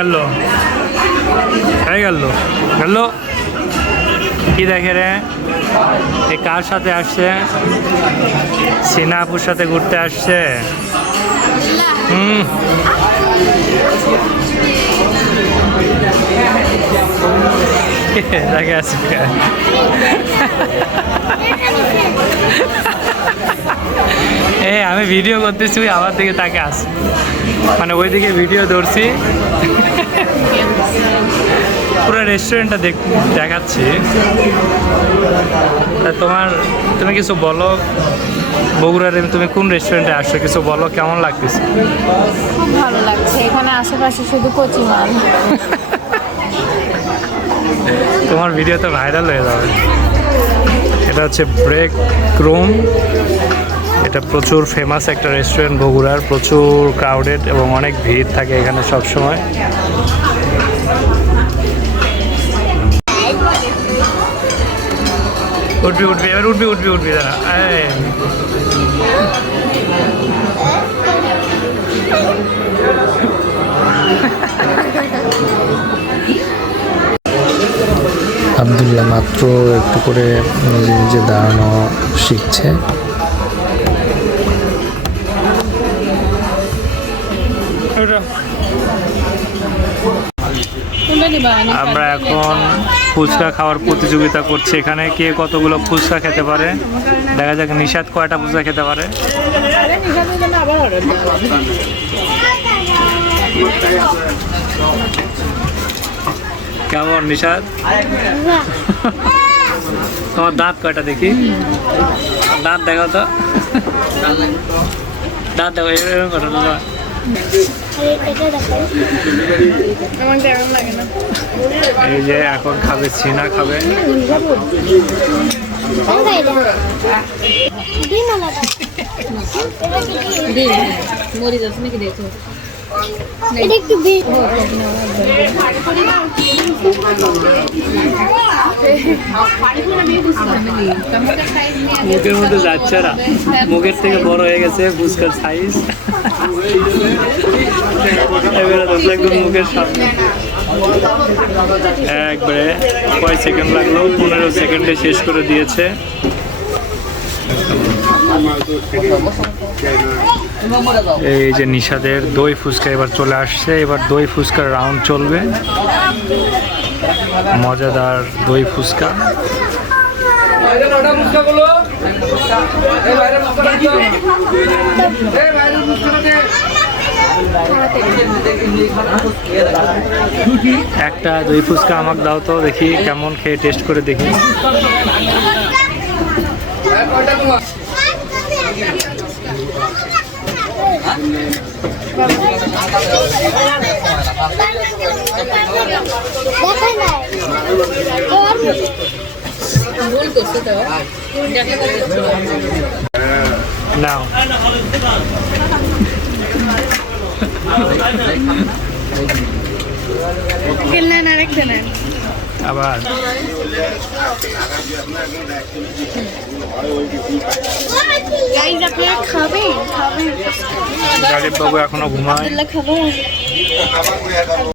গেল গেল কি দেখে রে? এ কার সাথে আসছে? সিনা আপুর সাথে ঘুরতে আসছে। দেখে আসছে আমি ভিডিও করতেছি, আমার দিকে তাকে আস, মানে ওইদিকে ভিডিও ধরছি, পুরো রেস্টুরেন্টটা দেখাচ্ছি। তুমি কিছু বলো, বগুড়ার তুমি কোন রেস্টুরেন্টে আসছো, কিছু বলো, কেমন লাগতেছে? খুব ভালো লাগছে, এখানে আশেপাশে শুধু কচি মাল। তোমার ভিডিও তো ভাইরাল হয়ে যাবে। এটা হচ্ছে ব্রেক রুম, এটা প্রচুর ফেমাস একটা রেস্টুরেন্ট বগুড়ার, প্রচুর ক্রাউডেড এবং অনেক ভিড় থাকে এখানে সব সময়। উঠবি এবার উঠবি দাঁড়া। আব্দুল্লাহ মাত্র একটু করে নিজে নিজে দাঁড়ানো শিখছে। আমরা এখন ফুচকা খাওয়ার প্রতিযোগিতা করছি, এখানে কে কতগুলো ফুচকা খেতে পারে দেখা যাক। নিশাদ কয়টা ফুচকা খেতে পারে? কেমন নিশাদ? তোমার দাঁত কয়টা দেখি, দাঁত দেখো তো, দাঁত দেখো। এরকম কথা না, এই যে এখন খাবে, সিনা খাবে। মুখের মধ্যে যাচ্ছে না, মুখের থেকে বড় হয়ে গেছে ফুচকার সাইজ। একদম মুখের সামনে একবারে কয় সেকেন্ড লাগলো, 15 সেকেন্ডে শেষ করে দিয়েছে। এই যে নিশাদের দই ফুচকা এবার চলে আসছে, এবার দই ফুচকার রাউন্ড চলবে। মজাদার দই ফুচকা। একটা দই ফুচকা আমাকে দাও তো, দেখি কেমন, খেয়ে টেস্ট করে দেখি। নাও আবার গালিব বাবু এখনো ঘুমায়।